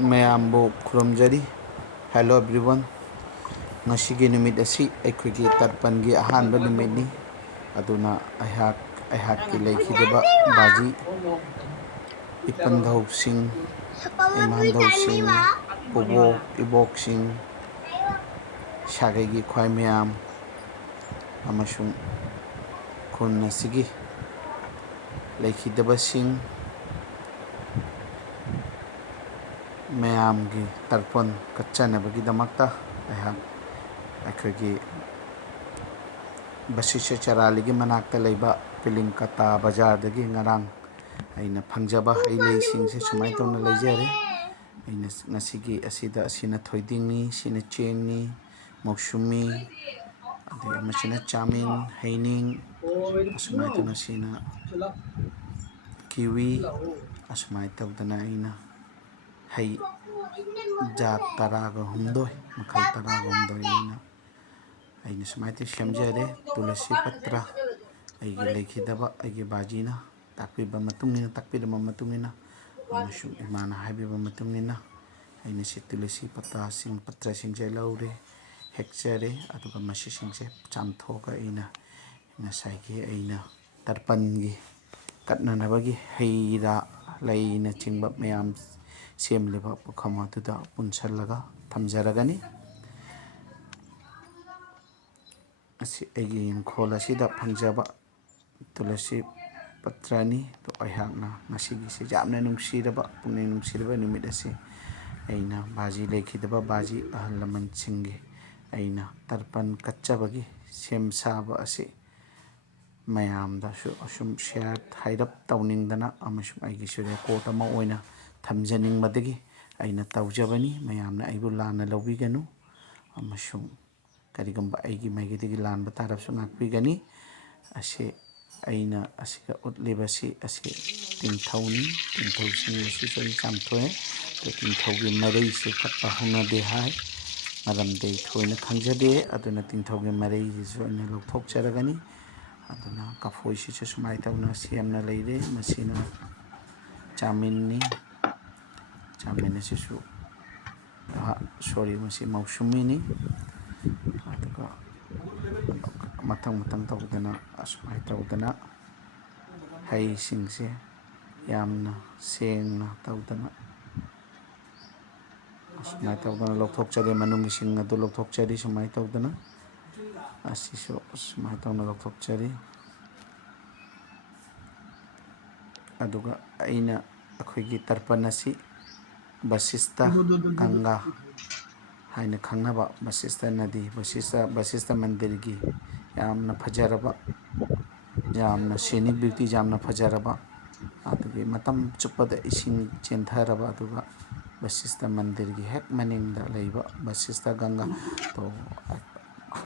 ꯃꯌꯥꯝꯕꯨ ꯈꯨꯔꯨꯝꯖꯔꯤ. Hello everyone. ꯉꯁꯤꯒꯤ ꯅꯨꯃꯤꯠ ꯑꯁꯤ ꯑꯩꯈꯣꯏꯒꯤ ꯇꯔꯄꯟꯒꯤ ꯑꯍꯥꯟꯕ ꯅꯨꯃꯤꯠꯅꯤ. ꯑꯗꯨꯅ ꯑꯩꯍꯥꯛꯀꯤ ꯂꯩꯈꯤꯗꯕ ꯕꯥꯖꯤ ꯏꯄꯟꯙꯧꯁꯤꯡ, ꯏꯃꯥꯟꯙꯧꯁꯤꯡ, ꯄꯨꯕꯣꯛ ꯏꯕꯣꯛꯁꯤꯡ, ꯁꯥꯒꯩꯒꯤ ꯈ꯭ꯋꯥꯏ ꯃꯌꯥꯝ ꯑꯃꯁꯨꯡ ꯈꯨꯟ ꯑꯁꯤꯒꯤ ꯂꯩꯈꯤꯗꯕꯁꯤꯡ ꯃꯌꯥꯝꯒꯤ ꯇꯔꯄꯟ ꯀꯠꯆꯅꯕꯒꯤꯗꯃꯛꯇ ꯑꯩꯈꯣꯏꯒꯤ ꯕꯁꯤꯁ ꯆꯔꯥꯂꯤꯒꯤ ꯃꯅꯥꯛꯇ ꯂꯩꯕ ꯄꯤꯂꯤꯡꯀꯇꯥ ꯕꯖꯥꯔꯗꯒꯤ ꯉꯔꯥꯡ ꯑꯩꯅ ꯐꯪꯖꯕ ꯍꯩ ꯂꯩꯁꯤꯡꯁꯦ ꯁꯨꯃꯥꯏꯅ ꯇꯧꯅ ꯂꯩꯖꯔꯦ. ꯑꯩꯅ ꯉꯁꯤꯒꯤ ꯑꯁꯤꯅ ꯊꯣꯏꯗꯤꯡꯅꯤ, ꯁꯤꯅ ꯆꯦꯡꯅꯤ, ꯃꯧꯁꯨꯃꯤ, ꯑꯗꯩ ꯑꯃꯁꯤꯅ ꯆꯥꯃꯤꯟ, ꯍꯩꯅꯤꯡ, ꯑꯁꯨꯃꯥꯏꯅ ꯇꯧꯅ ꯁꯤꯅ ꯀꯤꯋꯤ, ꯑꯁꯨꯃꯥꯏꯅ ꯇꯧꯗꯅ ꯑꯩꯅ ꯍꯩ ꯖꯥꯠ 12 ꯃꯈꯜ 12 ꯑꯩꯅ ꯁꯨꯃꯥꯏꯅ ꯁꯦꯝꯖꯔꯦ. ꯇꯨꯂꯁꯤ ꯄꯠꯇ꯭ꯔ ꯑꯩꯒꯤ ꯂꯩꯈꯤꯗꯕ ꯑꯩꯒꯤ ꯕꯥꯖꯤꯅ ꯇꯥꯛꯄꯤꯔꯝꯕ ꯃꯇꯨꯡꯏꯟꯅ ꯑꯃꯁꯨꯡ ꯏꯃꯥꯅ ꯍꯥꯏꯕꯤꯕ ꯃꯇꯨꯡꯏꯟꯅ ꯑꯩꯅ ꯁꯤ ꯇꯨꯂꯁꯤ ꯄꯠꯇ꯭ꯔꯁꯤꯡꯁꯦ ꯂꯧꯔꯦ, ꯍꯦꯛꯆꯔꯦ. ꯑꯗꯨꯒ ꯃꯁꯤꯁꯤꯡꯁꯦ ꯆꯥꯝꯊꯣꯛꯑꯒ ꯑꯩꯅ ꯉꯁꯥꯏꯒꯤ ꯑꯩꯅ ꯇꯔꯄꯟꯒꯤ ꯀꯠꯅꯅꯕꯒꯤ ꯍꯩ ꯔꯥ ꯂꯩꯅꯆꯤꯡꯕ ꯃꯌꯥꯝ ꯁꯦꯝꯂꯤꯕ ꯄꯨꯈꯝ ꯑꯗꯨꯗ ꯄꯨꯟꯁꯤꯜꯂꯒ ꯊꯝꯖꯔꯒꯅꯤ. ꯑꯁꯤ ꯑꯩꯒꯤ ꯏꯪꯈꯣꯜ ꯑꯁꯤꯗ ꯐꯪꯖꯕ ꯇꯨꯂꯁꯤ ꯄꯠꯇ꯭ꯔꯅꯤ. ꯑꯩꯍꯥꯛꯅ ꯉꯁꯤꯒꯤꯁꯤ ꯌꯥꯝꯅ ꯅꯨꯡꯁꯤꯔꯕ, ꯄꯨꯛꯅꯤꯡ ꯅꯨꯡꯁꯤꯔꯕ ꯅꯨꯃꯤꯠ ꯑꯁꯤ ꯑꯩꯅ ꯕꯥꯖꯤ ꯂꯩꯈꯤꯗꯕ ꯕꯥꯖꯤ ꯑꯍꯜ ꯂꯃꯟꯁꯤꯡꯒꯤ ꯑꯩꯅ ꯇꯔꯄꯟ ꯀꯠꯆꯕꯒꯤ ꯁꯦꯝ ꯁꯥꯕ ꯑꯁꯤ ꯃꯌꯥꯝꯗꯁꯨ ꯑꯁꯨꯝ ꯁꯤꯌꯔ ꯍꯥꯏꯔꯞ ꯇꯧꯅꯤꯡꯗꯅ ꯑꯃꯁꯨꯡ ꯑꯩꯒꯤꯁꯨ ꯔꯦꯀꯣꯔꯠ ꯑꯃ ꯑꯣꯏꯅ ꯊꯝꯖꯅꯤꯡꯕꯗꯒꯤ ꯑꯩꯅ ꯇꯧꯖꯕꯅꯤ. ꯃꯌꯥꯝꯅ ꯑꯩꯕꯨ ꯂꯥꯟꯅ ꯂꯧꯕꯤꯒꯅꯨ ꯑꯃꯁꯨꯡ ꯀꯔꯤꯒꯨꯝꯕ ꯑꯩꯒꯤ ꯃꯥꯏꯀꯩꯗꯒꯤ ꯂꯥꯟꯕ ꯇꯥꯔꯕꯁꯨ ꯉꯥꯛꯄꯤꯒꯅꯤ. ꯑꯩꯅ ꯑꯁꯤꯗ ꯎꯠꯂꯤꯕꯁꯤ ꯑꯁꯤ ꯇꯤꯡꯊꯧꯅꯤ. ꯇꯤꯡꯊꯧꯁꯤꯡ ꯑꯁꯤꯁꯨ ꯑꯩ ꯆꯥꯝꯊꯣꯛꯑꯦ. ꯇꯤꯡꯊꯧꯒꯤ ꯃꯔꯩꯁꯦ ꯀꯠꯄ ꯍꯧꯅꯗꯦ ꯍꯥꯏ, ꯃꯔꯝꯗꯤ ꯑꯩ ꯊꯣꯏꯅ ꯈꯪꯖꯗꯦ. ꯑꯗꯨꯅ ꯇꯤꯡꯊꯧꯒꯤ ꯃꯔꯩꯁꯤꯁꯨ ꯑꯩꯅ ꯂꯧꯊꯣꯛꯆꯔꯒꯅꯤ. ꯑꯗꯨꯅ ꯀꯐꯣꯏꯁꯤꯁꯨ ꯁꯨꯃꯥꯏꯅ ꯇꯧꯅ ꯁꯦꯝꯅ ꯂꯩꯔꯦ. ꯃꯁꯤꯅ ꯆꯥꯃꯤꯟꯅꯤ. ꯆꯥꯃꯤꯟ ꯑꯁꯤꯁꯨ ꯃꯁꯤ ꯃꯧꯁꯨꯃꯤꯅꯤ. ꯑꯗꯨꯒ ꯃꯊꯪ ꯇꯧꯗꯅ ꯑꯁꯨꯃꯥꯏꯅ ꯇꯧꯗꯅ ꯍꯩꯁꯤꯡꯁꯦ ꯌꯥꯝꯅ ꯁꯦꯡꯅ ꯇꯧꯗꯅ ꯑꯁꯨꯃꯥꯏꯅ ꯇꯧꯗꯅ ꯂꯧꯊꯣꯛꯆꯔꯦ. ꯃꯅꯨꯡꯒꯤꯁꯤꯡ ꯑꯗꯨ ꯂꯧꯊꯣꯛꯆꯔꯤ. ꯁꯨꯃꯥꯏꯅ ꯇꯧꯗꯅ ꯑꯁꯤꯁꯨ ꯁꯨꯃꯥꯏꯅ ꯇꯧꯅ ꯂꯧꯊꯣꯛꯆꯔꯤ. ꯑꯗꯨꯒ ꯑꯩꯈꯣꯏꯒꯤ ꯇꯔꯄꯟ ꯑꯁꯤ ꯕꯁꯤꯁꯇ ꯒꯪꯒꯥ ꯍꯥꯏꯅ ꯈꯪꯅꯕ ꯕꯁꯤꯁꯇ ꯅꯗꯤ, ꯕꯁꯤꯁꯇ ꯃꯟꯗꯤꯔꯒꯤ ꯌꯥꯝꯅ ꯐꯖꯔꯕ, ꯌꯥꯝꯅ ꯁꯤꯅꯤꯛ ꯕ꯭ꯌꯨꯇꯤ ꯌꯥꯝꯅ ꯐꯖꯔꯕ, ꯑꯗꯨꯒꯤ ꯃꯇꯝ ꯆꯨꯞꯄꯗ ꯏꯁꯤꯡ ꯆꯦꯟꯊꯔꯕ, ꯑꯗꯨꯒ ꯕꯁꯤꯁꯇ ꯃꯟꯗꯤꯔꯒꯤ ꯍꯦꯛ ꯃꯅꯤꯡꯗ ꯂꯩꯕ ꯕꯁꯤꯁꯇ ꯒꯪꯒꯥ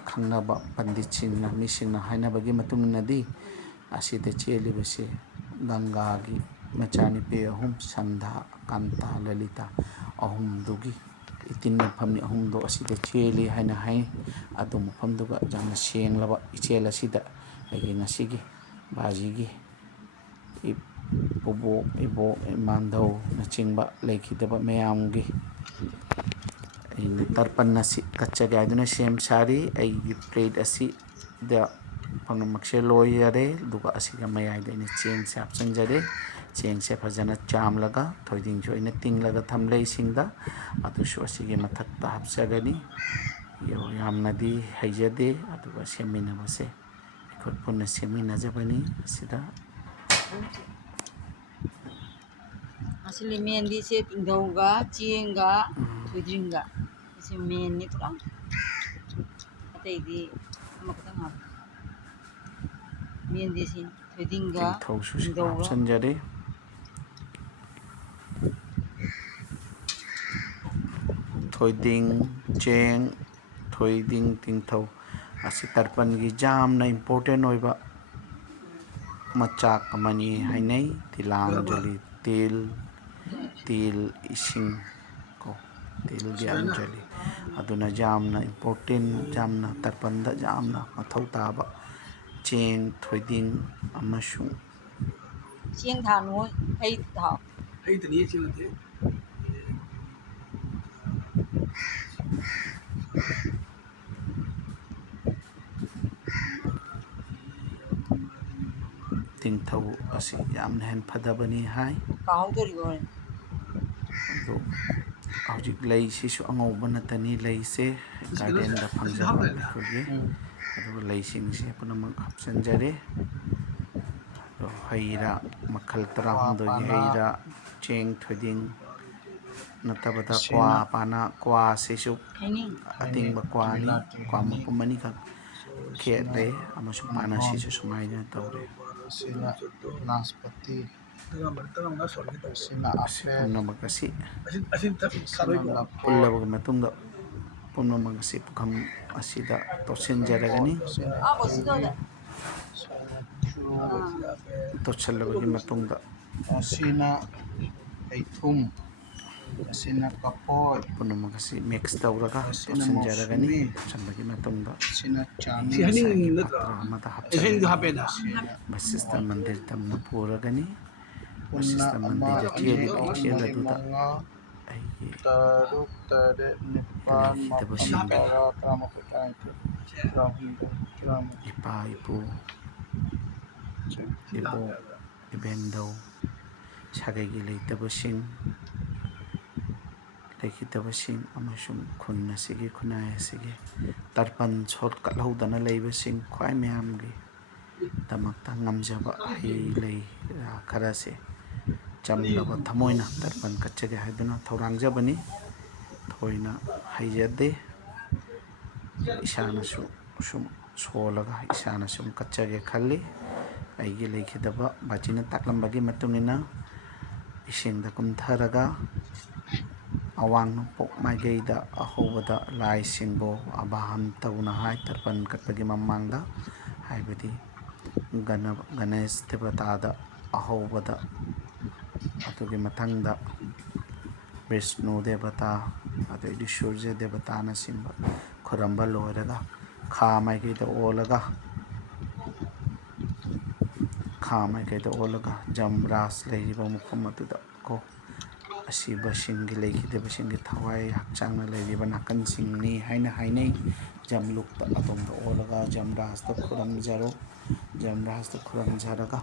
ꯈꯪꯅꯕ ꯄꯟꯗꯤꯠꯁꯤꯡꯅ, ꯃꯤꯁꯤꯡꯅ ꯍꯥꯏꯅꯕꯒꯤ ꯃꯇꯨꯡꯏꯟꯅꯗꯤ ꯑꯁꯤꯗ ꯆꯦꯜꯂꯤꯕꯁꯤ ꯒꯪꯒꯥꯒꯤ ꯃꯆꯥꯅꯨꯄꯤ 3 ꯁꯟꯙꯥ, ꯀꯥꯟꯇꯥ, ꯂꯂꯤꯇꯥ ꯑꯍꯨꯝꯗꯨꯒꯤ ꯏꯇꯤꯟꯅꯐꯝꯅꯤ. ꯑꯍꯨꯝꯗꯣ ꯑꯁꯤꯗ ꯆꯦꯜꯂꯤ ꯍꯥꯏꯅ ꯍꯥꯏ. ꯑꯗꯨ ꯃꯐꯝꯗꯨꯒ ꯌꯥꯝꯅ ꯁꯦꯡꯂꯕ ꯏꯆꯦꯜ ꯑꯁꯤꯗ ꯑꯩꯒꯤ ꯉꯁꯤꯒꯤ ꯕꯥꯖꯤꯒꯤ ꯄꯨꯕꯣꯛ ꯏꯕꯣꯛ ꯏꯃꯥꯟꯙꯧꯅꯆꯤꯡꯕ ꯂꯩꯈꯤꯗꯕ ꯃꯌꯥꯝꯒꯤ ꯑꯩꯅ ꯇꯔꯄꯟ ꯑꯁꯤ ꯀꯠꯆꯒꯦ ꯍꯥꯏꯗꯨꯅ ꯁꯦꯝ ꯁꯥꯔꯤ. ꯑꯩꯒꯤ ꯄ꯭ꯂꯦꯠ ꯑꯁꯤꯗ ꯄꯨꯝꯅꯃꯛꯁꯦ ꯂꯣꯏꯔꯦ. ꯑꯗꯨꯒ ꯑꯁꯤꯒ ꯃꯌꯥꯏꯗ ꯑꯩꯅ ꯆꯦꯡꯁꯦ ꯍꯥꯞꯆꯤꯟꯖꯔꯦ. ꯆꯦꯡꯁꯦ ꯐꯖꯅ ꯆꯥꯝꯂꯒ, ꯊꯣꯏꯗꯤꯡꯁꯨ ꯑꯩꯅ ꯇꯤꯡꯂꯒ ꯊꯝꯂꯦ ꯏꯁꯤꯡꯗ. ꯑꯗꯨꯁꯨ ꯑꯁꯤꯒꯤ ꯃꯊꯛꯇ ꯍꯥꯞꯆꯒꯅꯤ. ꯌꯥꯝꯅꯗꯤ ꯍꯩꯖꯗꯦ, ꯑꯗꯨꯒ ꯁꯦꯝꯃꯤꯟꯅꯕꯁꯦ ꯑꯩꯈꯣꯏ ꯄꯨꯟꯅ ꯁꯦꯝꯃꯤꯟꯅꯖꯕꯅꯤ. ꯑꯁꯤꯗ असली मेहंदी से तिंगौगा चेंगा थोइद्रिंगा इसे मेहंदी पुरा अतैदी अमकतंग हाप मेहंदी से थोइद्रिंगा ꯇꯤꯡꯊꯧꯁꯨ ꯁꯤꯗ तिंगौगा ꯍꯥꯞꯆꯤꯟꯖꯔꯦ. ꯊꯣꯏꯗꯤꯡ, ꯆꯦꯡ, ꯊꯣꯏꯗꯤꯡ, ꯇꯤꯡꯊꯧ ꯑꯁꯤ ꯇꯔꯄꯟꯒꯤ ꯌꯥꯝꯅ ꯏꯝꯄꯣꯔꯇꯦꯟ ꯑꯣꯏꯕ ꯃꯆꯥꯛ ꯑꯃꯅꯤ ꯍꯥꯏꯅꯩ. ꯇꯤꯂꯥꯡꯖꯂꯤ, ꯇꯦꯜ, ꯏꯁꯤꯡ ꯀꯣ, ꯇꯦꯜꯒꯤ ꯑꯟꯖꯂꯤ, ꯑꯗꯨꯅ ꯌꯥꯝꯅ ꯏꯝꯄꯣꯔꯇꯦꯟ, ꯌꯥꯝꯅ ꯇꯔꯄꯟꯗ ꯌꯥꯝꯅ ꯃꯊꯧ ꯇꯥꯕ ꯆꯦꯡ, ꯊꯣꯏꯗꯤꯡ ꯑꯃꯁꯨꯡ चेंग थानो हई थाओ हई तनी चेंग थे ꯇꯤꯡꯊꯧ ꯑꯁꯤ ꯌꯥꯝꯅ ꯍꯦꯟꯅ ꯐꯗꯕꯅꯤ ꯍꯥꯏ ꯀꯥꯎꯗꯣꯔꯤꯕ ꯑꯗꯣ ꯍꯧꯖꯤꯛ ꯂꯩꯁꯤꯁꯨ ꯑꯉꯧꯕ ꯅꯠꯇꯅꯤ ꯂꯩꯁꯦ ꯒꯥꯔꯗꯦꯟꯗ ꯐꯪꯖꯕ ꯑꯩꯈꯣꯏꯒꯤ ꯑꯗꯨꯒ ꯂꯩꯁꯤꯡꯁꯦ ꯄꯨꯝꯅꯃꯛ ꯍꯥꯞꯆꯤꯟꯖꯔꯦ ꯑꯗꯣ ꯍꯩ ꯔꯥ ꯃꯈꯜ 12ꯒꯤ ꯍꯩ ꯔꯥ ꯆꯦꯡ ꯊꯣꯏꯗꯤꯡ ꯅꯠꯇꯕꯗ ꯀ꯭ꯋꯥ ꯄꯥꯅ ꯀ꯭ꯋꯥꯁꯤꯁꯨ ꯍꯩꯅꯤꯡ ꯑꯇꯤꯡꯕ ꯀ꯭ꯋꯥꯅꯤ ꯀ꯭ꯋꯥ ꯃꯄꯨꯝ ꯑꯅꯤꯈꯛ ꯈꯦꯠꯂꯦ ꯑꯃꯁꯨꯡ ꯄꯥꯅꯁꯤꯁꯨ ꯁꯨꯃꯥꯏꯅ ꯇꯧꯔꯦ Sina naspati. Sina ꯑꯁꯤ apple. ꯄꯨꯝꯅꯃꯛ ꯑꯁꯤ Sina lapot. ꯄꯨꯜꯂꯕ ꯃꯇꯨꯡꯗ ꯄꯨꯝꯅꯃꯛ ꯑꯁꯤ ꯄꯨꯈꯝ ꯑꯁꯤꯗ ꯇꯣꯠꯁꯤꯟꯖꯔꯒꯅꯤ Sina ꯕꯣꯁꯤꯗꯣꯗ ꯇꯣꯠꯁꯤꯜꯂꯕꯒꯤ ꯃꯇꯨꯡꯗ Sina thum. Sina kapoy. ꯄꯨꯝꯅꯃꯛ ꯑꯁꯤ ꯃꯤꯛꯁ ꯇꯧꯔꯒ Sina ꯇꯣꯠꯁꯤꯟꯖꯔꯒꯅꯤ mausumi. ꯇꯣꯠꯁꯤꯟꯕꯒꯤ ꯃꯇꯨꯡꯗ Sina chani. ꯉꯁꯥꯏꯒꯤ ꯄꯥꯇ꯭ꯔ ꯑꯃꯗ ꯍꯥꯞꯆꯤꯜꯂꯒꯅꯤ Sina ꯕꯁꯤꯁꯇ ꯃꯟꯗꯤꯔ ꯇꯝꯅ ꯄꯨꯔꯒꯅꯤ punna ꯕꯁꯤꯁꯇ ama ꯃꯟꯗꯤꯔꯗ ani ꯆꯦꯜꯂꯤꯕ ahum ꯏꯊꯦꯜ mari ꯑꯗꯨꯗ manga ꯑꯩꯒꯤ taruk taret nipan mapan ꯂꯩꯈꯤꯗꯕꯁꯤꯡ tara tramaput tramaput tramaput tramaput ꯏꯄꯥ ꯏꯄꯨ ꯏꯕꯣꯛ ꯏꯕꯦꯟꯗꯧ ꯁꯥꯒꯩꯒꯤ ꯂꯩꯇꯕꯁꯤꯡ ꯂꯩꯈꯤꯗꯕꯁꯤꯡ ꯑꯃꯁꯨꯡ ꯈꯨꯟ ꯑꯁꯤꯒꯤ ꯈꯨꯟꯅꯥꯏ ꯑꯁꯤꯒꯤ ꯇꯔꯄꯟ ꯁꯣꯠꯀꯠꯍꯧꯗꯅ ꯂꯩꯕꯁꯤꯡ ꯈ꯭ꯋꯥꯏ ꯃꯌꯥꯝꯒꯤ ꯗꯃꯛꯇ ꯉꯝꯖꯕ ꯍꯩ ꯂꯩ ꯈꯔꯁꯦ ꯆꯝꯂꯕ ꯊꯃꯣꯏꯅ ꯇꯔꯄꯟ ꯀꯠꯆꯒꯦ ꯍꯥꯏꯗꯨꯅ ꯊꯧꯔꯥꯡꯖꯕꯅꯤ ꯊꯣꯏꯅ ꯍꯩꯖꯗꯦ ꯏꯁꯥꯅꯁꯨ ꯁꯨꯝ ꯁꯣꯜꯂꯒ ꯏꯁꯥꯅ ꯁꯨꯝ ꯀꯠꯆꯒꯦ ꯈꯜꯂꯤ ꯑꯩꯒꯤ ꯂꯩꯈꯤꯗꯕ ꯕꯥꯖꯤꯅ ꯇꯥꯛꯂꯝꯕꯒꯤ ꯃꯇꯨꯡ ꯏꯟꯅ ꯏꯁꯤꯡꯗ ꯀꯨꯝꯊꯔꯒ ꯑꯋꯥꯡ ꯅꯣꯡꯄꯣꯛ ꯃꯥꯏꯀꯩꯗ ꯑꯍꯧꯕꯗ ꯂꯥꯏꯁꯤꯡꯕꯨ ꯑꯕꯥꯍꯟ ꯇꯧꯅ ꯍꯥꯏ ꯇꯔꯄꯟ ꯀꯠꯄꯒꯤ ꯃꯃꯥꯡꯗ ꯍꯥꯏꯕꯗꯤ ꯒꯅꯦꯁ ꯗꯦꯕꯇꯥꯗ ꯑꯍꯧꯕꯗ ꯑꯗꯨꯒꯤ ꯃꯊꯪꯗ ꯕꯤꯁꯅꯨ ꯗꯦꯕꯇꯥ ꯑꯗꯩꯗꯤ ꯁꯨꯔꯖ ꯗꯦꯕꯇꯥꯅꯆꯤꯡꯕ ꯈꯨꯔꯝꯕ ꯂꯣꯏꯔꯒ ꯈꯥ ꯃꯥꯏꯀꯩꯗ ꯑꯣꯜꯂꯒ ꯖꯝꯔꯥꯖ ꯂꯩꯔꯤꯕ ꯃꯐꯝ ꯑꯗꯨꯗ ꯀꯣ ꯑꯁꯤꯕꯁꯤꯡꯒꯤ ꯂꯩꯈꯤꯗꯕꯁꯤꯡꯒꯤ ꯊꯋꯥꯏ ꯍꯛꯆꯥꯡꯅ ꯂꯩꯔꯤꯕ ꯅꯥꯀꯟꯁꯤꯡꯅꯤ ꯍꯥꯏꯅ ꯍꯥꯏꯅꯩ ꯖꯝꯂꯨꯛꯇ ꯑꯗꯣꯝꯗ ꯑꯣꯜꯂꯒ ꯖꯝꯔꯥꯖꯇ ꯈꯨꯔꯨꯝꯖꯔꯣ ꯖꯝꯔꯥꯖꯇ ꯈꯨꯔꯨꯝꯖꯔꯒ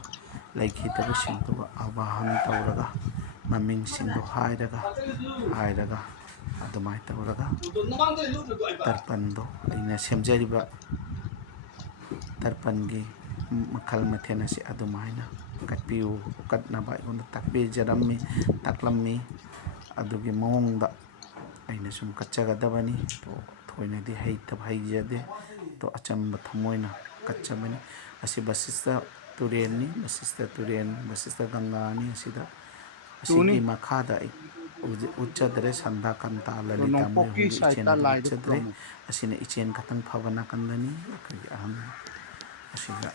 ꯂꯩꯈꯤꯗꯕꯁꯤꯡꯗꯨꯒ ꯑꯕꯥꯍꯟ ꯇꯧꯔꯒ ꯃꯃꯤꯡꯁꯤꯡꯗꯣ ꯍꯥꯏꯔꯒ ꯑꯗꯨꯃꯥꯏꯅ ꯇꯧꯔꯒ ꯇꯔꯄꯟꯗꯣ ꯑꯩꯅ ꯁꯦꯝꯖꯔꯤꯕ ꯇꯔꯄꯟꯒꯤ ꯃꯈꯜ ꯃꯊꯦꯜ ꯑꯁꯤ ꯑꯗꯨꯃꯥꯏꯅ ꯀꯠꯅꯕ ꯑꯩꯉꯣꯟꯗ ꯇꯥꯛꯂꯝꯃꯤ ꯑꯗꯨꯒꯤ ꯃꯑꯣꯡꯗ ꯑꯩꯅ ꯁꯨꯝ ꯀꯠꯆꯒꯗꯕꯅꯤ ꯇꯣ ꯊꯣꯏꯅꯗꯤ ꯍꯩꯖꯗꯦ ꯇꯣ ꯑꯆꯝꯕ ꯊꯃꯣꯏꯅ ꯀꯠꯆꯕꯅꯤ ꯑꯁꯤ ꯕꯁꯤꯁꯇ ꯇꯨꯔꯦꯜꯅꯤ ꯕꯁꯤꯁꯇ ꯒꯪꯒꯥꯅꯤ ꯑꯁꯤꯒꯤ ꯃꯈꯥꯗ ꯑꯩ ꯎꯠꯆꯗ꯭ꯔꯦ ꯁꯟꯙꯥ ꯀꯟꯇꯥ ꯂꯂꯤꯇꯥ ꯃꯣꯏ Nongpoki ꯑꯍꯨꯝꯒꯤ ꯏꯆꯦꯟ saita ꯑꯗꯨ lai du ꯎꯠꯆꯗ꯭ꯔꯦ kromo. ꯑꯁꯤꯅ ꯏꯆꯦꯟ ꯈꯛꯇꯪ ꯐꯕ ꯅꯥꯀꯟꯗꯅꯤ ꯑꯩꯈꯣꯏꯒꯤ ꯑꯍꯟ ꯑꯁꯤꯗ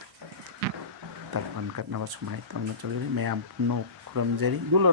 ꯇꯔꯄꯟ ꯀꯠꯅꯕ ꯁꯨꯃꯥꯏꯅ ꯇꯧꯅ ꯆꯠꯂꯤ ꯃꯌꯥꯝ ꯄꯨꯝꯅꯃꯛ ꯈꯨꯔꯨꯝꯖꯔꯤ Dulu